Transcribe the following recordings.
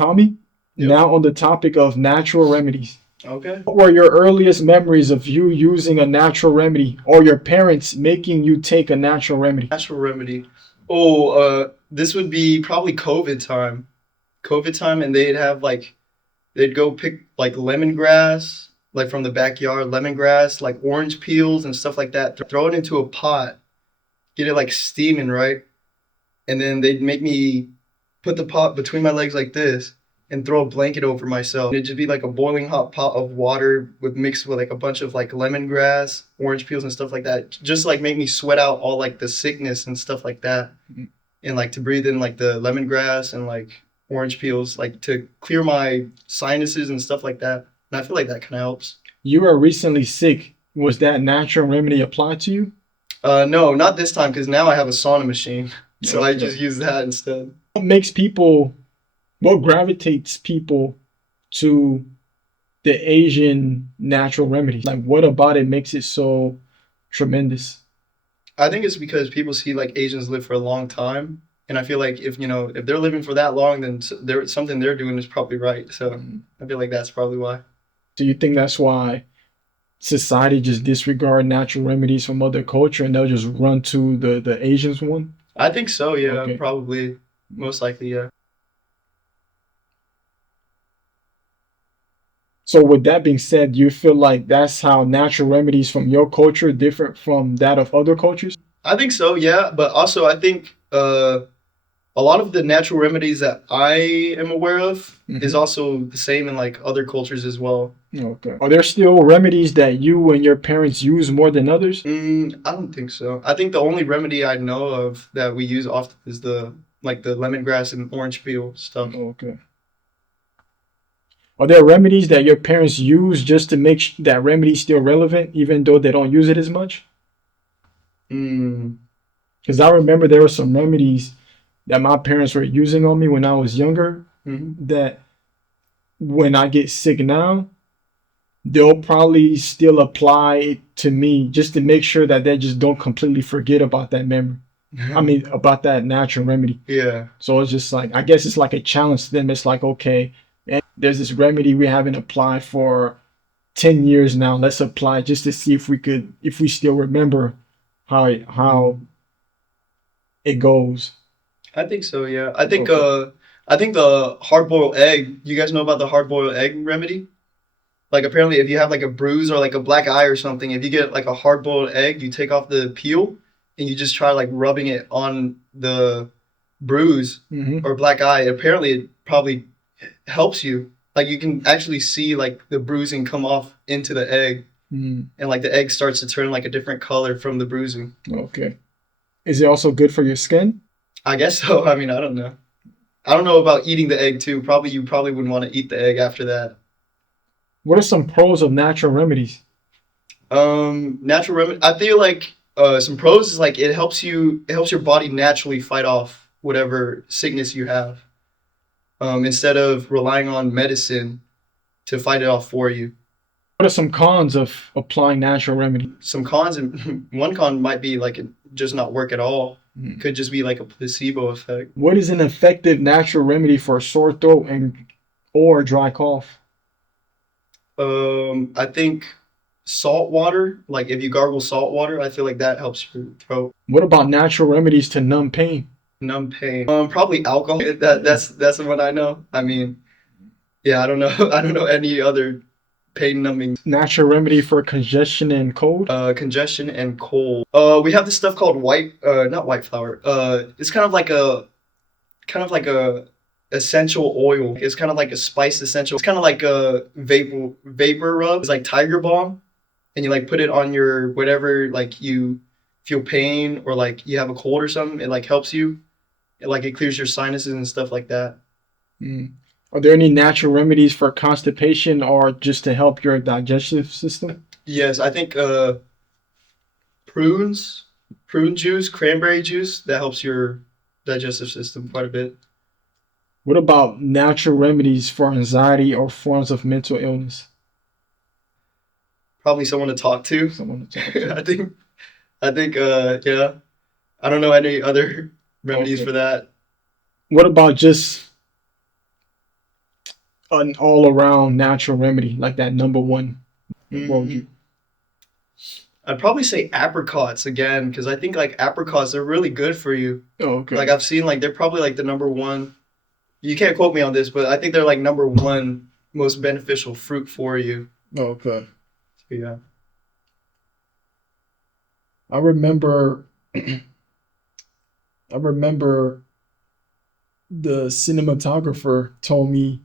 Tommy, Yep. now on the topic of natural remedies. Okay. What were your earliest memories of you using a natural remedy or your parents making you take a natural remedy? Natural remedy. Oh, this would be probably COVID time. COVID time, and they'd go pick like lemongrass, like from the backyard, lemongrass, like orange peels and stuff like that. Throw it into a pot, get it like steaming, right? And then they'd make me put the pot between my legs like this and throw a blanket over myself. It'd just be like a boiling hot pot of water with mixed with like a bunch of like lemongrass, orange peels and stuff like that. Just like make me sweat out all like the sickness and stuff like that. And like to breathe in like the lemongrass and like orange peels, like to clear my sinuses and stuff like that. And I feel like that kind of helps. You were recently sick. Was that natural remedy applied to you? No, not this time because now I have a sauna machine. So I Okay. just use that instead. What makes people, what gravitates people to the Asian natural remedies? Like, what about it makes it so tremendous? I think it's because people see like Asians live for a long time, and I feel like if they're living for that long, then there something they're doing is probably right. So I feel like that's probably why. Do you think that's why society just disregard natural remedies from other culture and they'll just run to the Asians one? I think so. Yeah, Okay. probably, most likely. Yeah. So with that being said, do you feel like that's how natural remedies from your culture different from that of other cultures? I think so. Yeah, but also I think a lot of the natural remedies that I am aware of is also the same in like other cultures as well. Okay. Are there still remedies that you and your parents use more than others? I don't think so. I think the only remedy I know of that we use often is the lemongrass and orange peel stuff. Okay. Are there remedies that your parents use just to make that remedy still relevant, even though they don't use it as much? Mm, Because I remember there were some remedies that my parents were using on me when I was younger that when I get sick now, they'll probably still apply it to me just to make sure that they just don't completely forget about that memory. I mean, about that natural remedy. yeah. So it's just like, I guess it's like a challenge to them. It's like, okay, there's this remedy we haven't applied for 10 years now. Let's apply just to see if we still remember how it goes. I think so, yeah. I think Okay. I think the hard boiled egg, you guys know about the hard boiled egg remedy? Like apparently if you have like a bruise or like a black eye or something, if you get like a hard boiled egg, you take off the peel and you just try like rubbing it on the bruise or black eye. Apparently it probably helps you. Like you can actually see like the bruising come off into the egg and like the egg starts to turn like a different color from the bruising. Okay. Is it also good for your skin? I guess so. I mean, I don't know. I don't know about eating the egg too. Probably you probably wouldn't want to eat the egg after that. What are some pros of natural remedies? Natural remedy. I feel like some pros is like it helps your body naturally fight off whatever sickness you have. Instead of relying on medicine to fight it off for you. What are some cons of applying natural remedy? Some cons and one con might be like it just not work at all. Could just be like a placebo effect. What is an effective natural remedy for a sore throat and or dry cough? I think salt water, like if you gargle salt water, I feel like that helps your throat What about natural remedies to numb pain? numb pain. Probably alcohol. That's the one I know. I mean, yeah, I don't know. I don't know any other pain numbing. Natural remedy for congestion and cold? Congestion and cold. We have this stuff called not white flour. It's kind of like a essential oil. It's kind of like a spice essential. It's kind of like a vapor rub. It's like Tiger Balm, and you like put it on your whatever like you feel pain or like you have a cold or something. It like helps you. It clears your sinuses and stuff like that. Are there any natural remedies for constipation or just to help your digestive system? Yes, I think prune juice, cranberry juice that helps your digestive system quite a bit. What about natural remedies for anxiety or forms of mental illness? Probably someone to talk to. Someone to talk to. I think yeah. I don't know any other remedies Okay. for that. What about just an all around natural remedy, like that number one? What would Mhm. you? I'd probably say apricots again because I think like apricots are really good for you. Oh, Like okay. I've seen like they're probably like the number one. You can't quote me on this, but I think they're like number one most beneficial fruit for you. Okay. So, yeah. I remember. I remember the cinematographer told me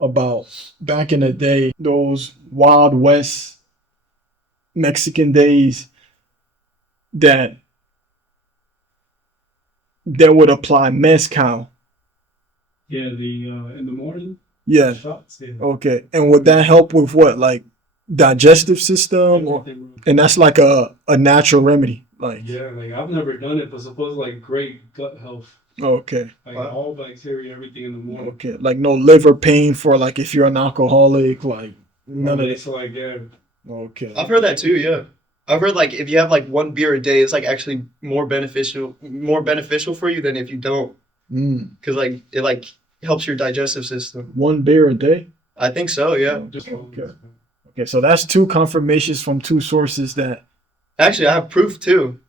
about back in the day, those Wild West Mexican days that they would apply mezcal. Yeah, the in the morning Yeah. shots. Yeah, Okay. And would that help with what, like digestive system, or? everything. And that's like a natural remedy, like. Yeah, like I've never done it, but supposedly like great gut health, Okay. like Wow. all bacteria, everything in the morning. Okay. Like no liver pain for like if you're an alcoholic, like none of It's that. like yeah, Okay. I've heard that too, yeah. I've heard like if you have like one beer a day, it's like actually more beneficial for you than if you don't, Mm. because like it like helps your digestive system. One beer a day. I think so, yeah. just Okay. Okay, so that's two confirmations from two sources that. Actually, I have proof too.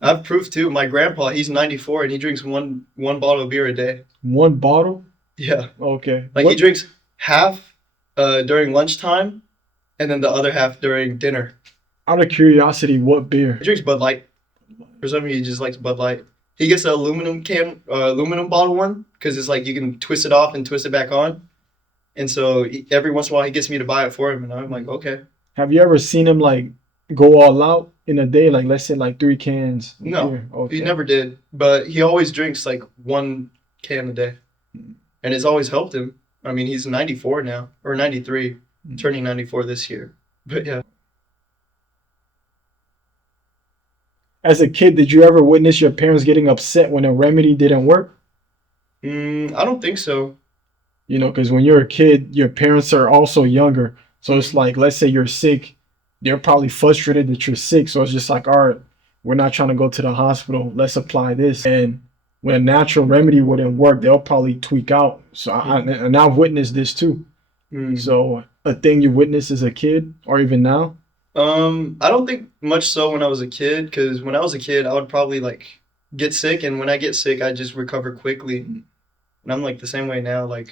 I have proof too. My grandpa, he's 94 and he drinks one bottle of beer a day. One bottle. Yeah, Okay. like he drinks half during lunchtime, and then the other half during dinner. Out of curiosity, what beer? He drinks Bud Light. For some reason, he just likes Bud Light. He gets the aluminum bottle one because it's like you can twist it off and twist it back on. And so every once in a while, he gets me to buy it for him, and I'm like, okay. Have you ever seen him like go all out in a day? Like let's say like 3 cans of No, beer. he Okay. never did, but he always drinks like 1 can a day, and it's always helped him. I mean, he's 94 now, or 93, turning 94 this year. But yeah. As a kid, did you ever witness your parents getting upset when a remedy didn't work? I don't think so. You know, because when you're a kid, your parents are also younger. So it's like, let's say you're sick, they're probably frustrated that you're sick. So it's just like, all right, we're not trying to go to the hospital. Let's apply this. And when a natural remedy wouldn't work, they'll probably tweak out. So and I've witnessed this too. Mm. So a thing you witnessed as a kid or even now? I don't think much so when I was a kid, because when I was a kid, I would probably like get sick, and when I get sick, I just recover quickly. And I'm like the same way now. Like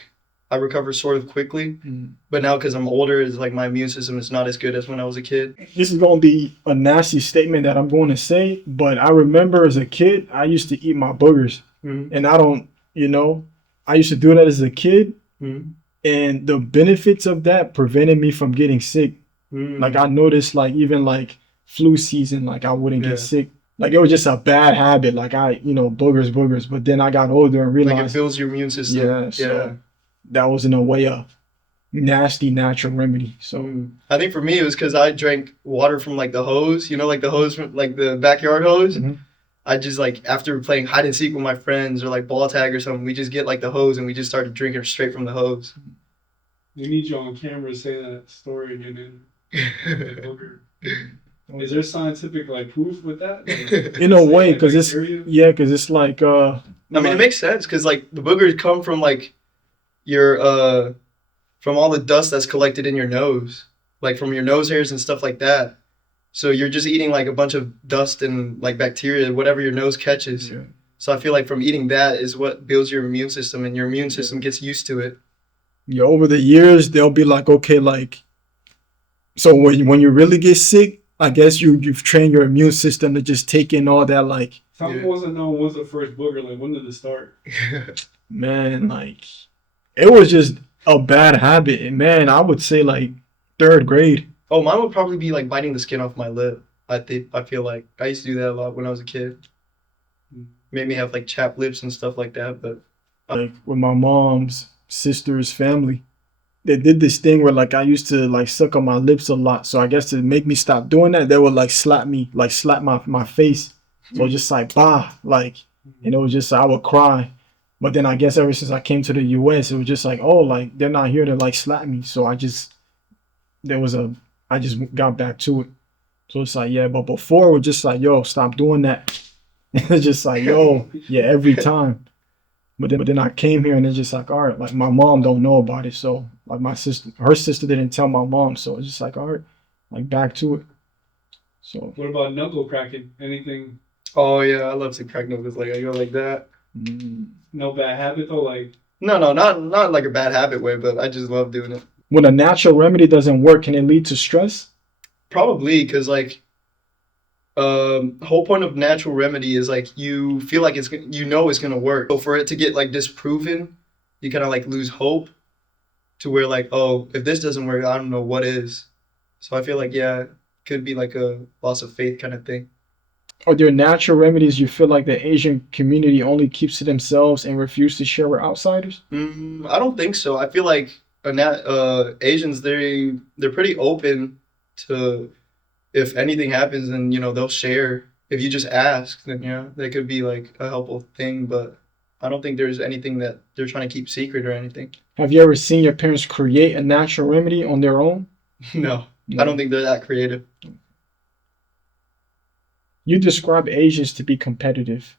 I recover sort of quickly, but now because I'm older, it's like my immune system is not as good as when I was a kid. This is going to be a nasty statement that I'm going to say, but I remember as a kid, I used to eat my boogers. Mm-hmm. And I don't, I used to do that as a kid. Mm-hmm. And the benefits of that prevented me from getting sick. Mm-hmm. Like I noticed, like even like flu season, like I wouldn't Yeah. get sick. Like it was just a bad habit. Like boogers. But then I got older and Like it realized, builds your immune system. yeah, so that was in a way a nasty natural remedy. So I think for me it was because I drank water from like the hose, like the hose from like the backyard hose. Mhm. I just like after playing hide and seek with my friends or like ball tag or something, we just get like the hose and we just started drinking straight from the hose. We need you on camera saying that story again. Is there scientific like proof with that? Like, in a way, like, because it's bacteria? because it's like I mean, it makes sense because like the boogers come from like your from all the dust that's collected in your nose, like from your nose hairs and stuff like that. So you're just eating like a bunch of dust and like bacteria, whatever your nose catches. Yeah. So I feel like from eating that is what builds your immune system, and your immune system gets used to it. Yeah, over the years they'll be like, okay, like, so when you really get sick, I guess you've trained your immune system to just take in all that, like, Tom wasn't known when's the first booger. Like when did it start? man, like it was just a bad habit. And man, I would say like 3rd grade. Oh, mine would probably be like biting the skin off my lip. I feel like I used to do that a lot when I was a kid. Made me have like chapped lips and stuff like that. But Like with my mom's sister's family, they did this thing where like I used to like suck on my lips a lot. So I guess to make me stop doing that, they would like slap my face. So just like bah, like, and it was just I would cry. But then I guess ever since I came to the US, it was just like, oh, like they're not here to like slap me. So I just got back to it. So it's like, yeah, but before it was just like, yo, stop doing that. It's just like, yo, yeah, every time. But then I came here and it's just like, all right, like my mom don't know about it. So like her sister didn't tell my mom. So it's just like, all right, like back to it. So What about knuckle cracking? Anything? Oh yeah, I love to crack knuckles. Like I go like that. No bad habit though. Like No, not like a bad habit way, but I just love doing it. when a natural remedy doesn't work, can it lead to stress? Probably because like whole point of natural remedy is like you feel like it's gonna work. So for it to get like disproven, you kind of like lose hope to where like, oh, if this doesn't work, I don't know what is. So I feel like yeah, it could be like a loss of faith kind of thing. Are there natural remedies you feel like the Asian community only keeps to themselves and refuse to share with outsiders? I don't think so. I feel like Asians they're pretty open to if anything happens, then they'll share. If you just ask, then yeah, that could be like a helpful thing. But I don't think there's anything that they're trying to keep secret or anything. Have you ever seen your parents create a natural remedy on their own? No, I don't think they're that creative. You describe Asians to be competitive.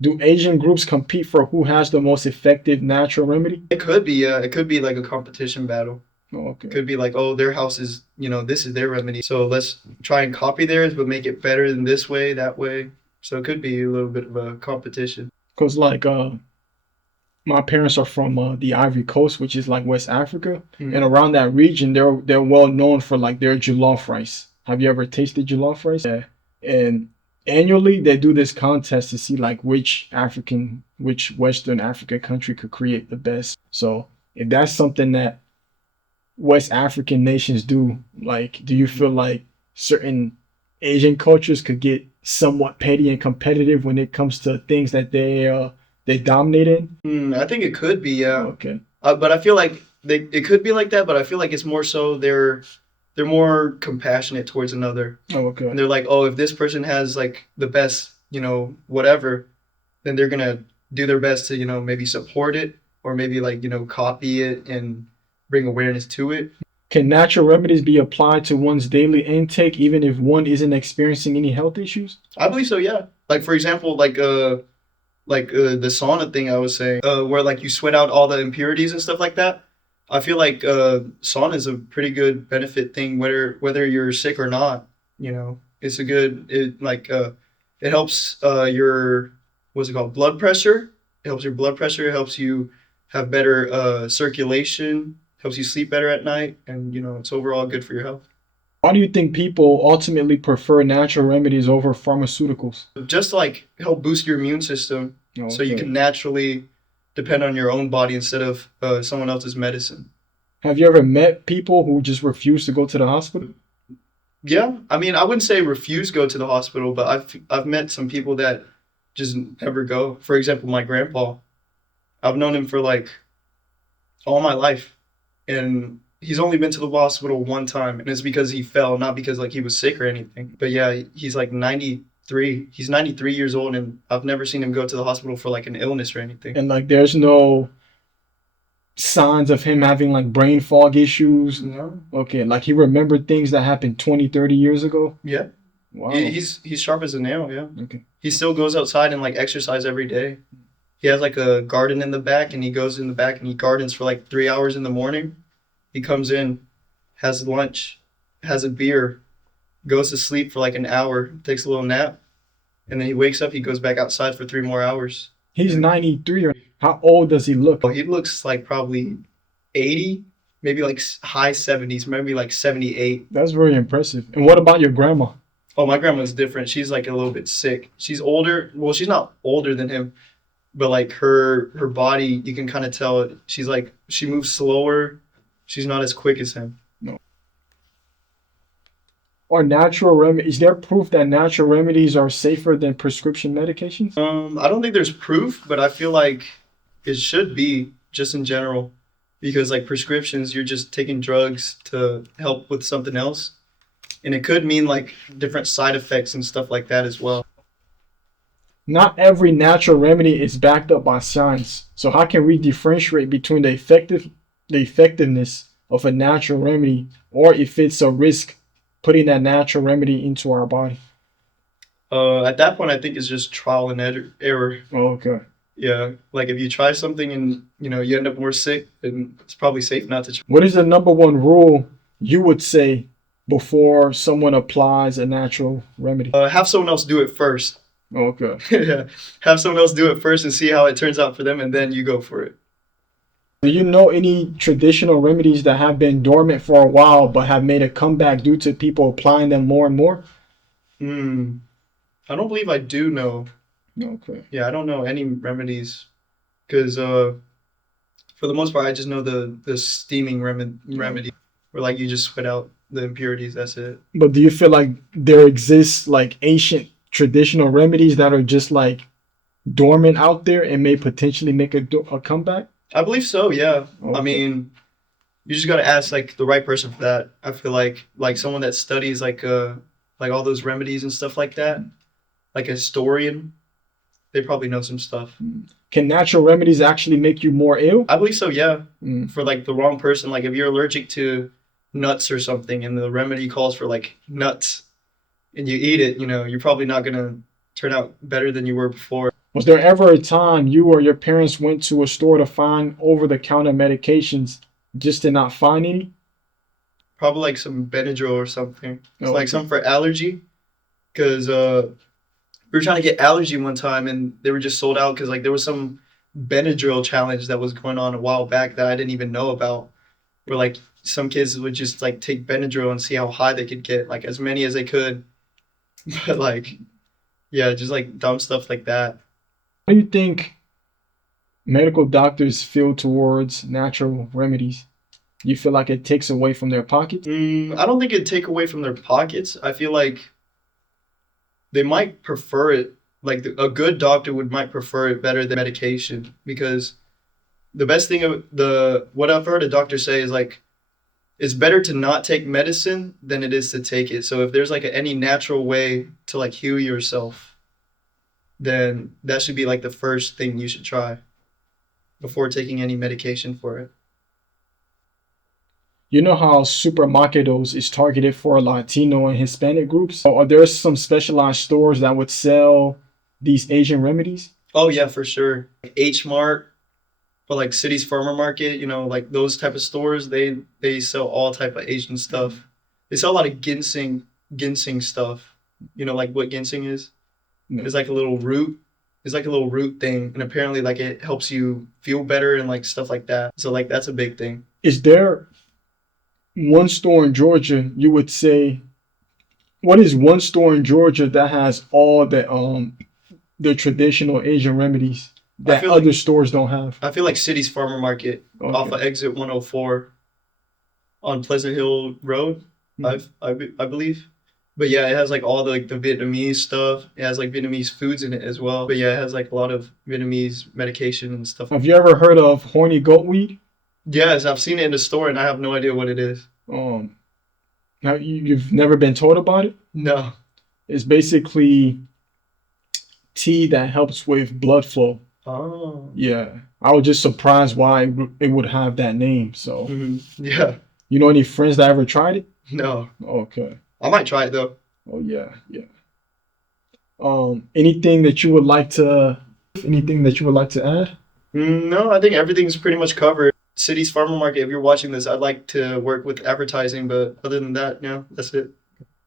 Do Asian groups compete for who has the most effective natural remedy? It could be, yeah. It could be like a competition battle. Oh, okay. It could be like, oh, their house is, this is their remedy. So let's try and copy theirs, but make it better than this way, that way. So it could be a little bit of a competition. Because like my parents are from the Ivory Coast, which is like West Africa, and around that region, they're well known for like their jollof rice. Have you ever tasted jollof rice? Yeah. And annually they do this contest to see like which Western African country could create the best. So if that's something that West African nations do, like, do you feel like certain Asian cultures could get somewhat petty and competitive when it comes to things that they dominate in? I think it could be, yeah. Okay. But I feel like it could be like that, but I feel like it's more so they're more compassionate towards another. Oh, okay. And they're like, oh, if this person has like the best, whatever, then they're gonna do their best to, maybe support it or maybe like, copy it and bring awareness to it. Can natural remedies be applied to one's daily intake even if one isn't experiencing any health issues? I believe so, yeah. Like for example, like the sauna thing I was saying, where like you sweat out all the impurities and stuff like that. I feel like sauna is a pretty good benefit thing, whether you're sick or not. It's a good it helps your what's it called, blood pressure. It helps your blood pressure. It helps you have better circulation. Helps you sleep better at night, and it's overall good for your health. Why do you think people ultimately prefer natural remedies over pharmaceuticals? Just like help boost your immune system, so you can naturally depend on your own body instead of someone else's medicine. Have you ever met people who just refuse to go to the hospital? Yeah, I mean, I wouldn't say refuse go to the hospital, but I've met some people that just never go. For example, my grandpa. I've known him for like all my life, and he's only been to the hospital one time, and it's because he fell, not because like he was sick or anything. But yeah, he's like 93. He's 93 years old, and I've never seen him go to the hospital for like an illness or anything. And like there's no signs of him having like brain fog issues? No. Okay, like he remembered things that happened 20, 30 years ago? Yeah. Wow. He's sharp as a nail, yeah. Okay. He still goes outside and like exercise every day. He has like a garden in the back, and he goes in the back and he gardens for like 3 hours in the morning. He comes in, has lunch, has a beer, goes to sleep for like an hour, takes a little nap, and then he wakes up, he goes back outside for 3 more hours. He's 93. How old does he look? He looks like probably 80, maybe like high 70s, maybe like 78. That's very impressive. And what about your grandma? Oh, my grandma's different. She's like a little bit sick. She's older. Well, she's not older than him, but like her body, you can kind of tell it. She's like, she moves slower. She's not as quick as him. No. Is there proof that natural remedies are safer than prescription medications? I don't think there's proof, but I feel like it should be just in general, because like prescriptions, you're just taking drugs to help with something else, and it could mean like different side effects and stuff like that as well. Not every natural remedy is backed up by science. So how can we differentiate between the effectiveness of a natural remedy, or if it's a risk putting that natural remedy into our body? At that point, I think it's just trial and error. Oh, okay. Yeah, like if you try something and you end up more sick, then it's probably safe not to try. What is the number one rule you would say before someone applies a natural remedy? Have someone else do it first. Okay. Yeah, have someone else do it first and see how it turns out for them, and then you go for it. Do you know any traditional remedies that have been dormant for a while but have made a comeback due to people applying them more and more? Hmm. I don't believe I do know. Okay. Yeah, I don't know any remedies because for the most part, I just know the steaming remedy where like you just sweat out the impurities. That's it. But do you feel like there exists like ancient traditional remedies that are just like dormant out there and may potentially make a comeback? I believe so. Yeah. I Okay. mean, you just gotta ask like the right person for that. I feel like someone that studies like all those remedies and stuff like that, like a historian. They probably know some stuff. Can natural remedies actually make you more ill? I believe so. Yeah. Mm. For like the wrong person, like if you're allergic to nuts or something, and the remedy calls for like nuts, and you eat it, you're probably not gonna turn out better than you were before. Was there ever a time you or your parents went to a store to find over-the-counter medications just to not find any? Probably like some Benadryl or something. It's Oh, like some for allergy, because we were trying to get allergy one time, and they were just sold out because like there was some Benadryl challenge that was going on a while back that I didn't even know about. Where like some kids would just like take Benadryl and see how high they could get, like as many as they could. But like, yeah, just like dumb stuff like that. How do you think medical doctors feel towards natural remedies? You feel like it takes away from their pockets? I don't think it'd take away from their pockets. I feel like they might prefer it. Like a good doctor might prefer it better than medication, because the best thing of the what I've heard a doctor say is like it's better to not take medicine than it is to take it. So if there's like any natural way to like heal yourself, then that should be like the first thing you should try before taking any medication for it. You know how Supermarketos is targeted for Latino and Hispanic groups? Are there some specialized stores that would sell these Asian remedies? Oh yeah, for sure. Like H Mart, but like City's Farmer Market, like those type of stores, they sell all type of Asian stuff. They sell a lot of ginseng stuff. You know like what ginseng is? No. It's like a little root. It's like a little root thing, and apparently like it helps you feel better and like stuff like that. So like that's a big thing. Is there one store in Georgia you would say, what is one store in Georgia that has all the traditional Asian remedies I that feel like other stores don't have? I feel like City's Farmer Market off of Okay. exit 104 on Pleasant Hill Road, I believe. But yeah, it has like all the Vietnamese stuff. It has like Vietnamese foods in it as well. But yeah, it has like a lot of Vietnamese medication and stuff. Have you ever heard of horny goat weed? Yes, I've seen it in the store and I have no idea what it is. Now you've never been told about it? No. It's basically tea that helps with blood flow. Oh. Yeah, I was just surprised why it would have that name. So, Yeah. you know any friends that ever tried it? No. Okay. I might try it though. Oh yeah, yeah. Anything that you would like to add? No, I think everything's pretty much covered. City's Farmer Market, if you're watching this, I'd like to work with advertising, but other than that, that's it.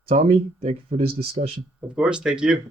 Tommy, thank you for this discussion. Of course, thank you.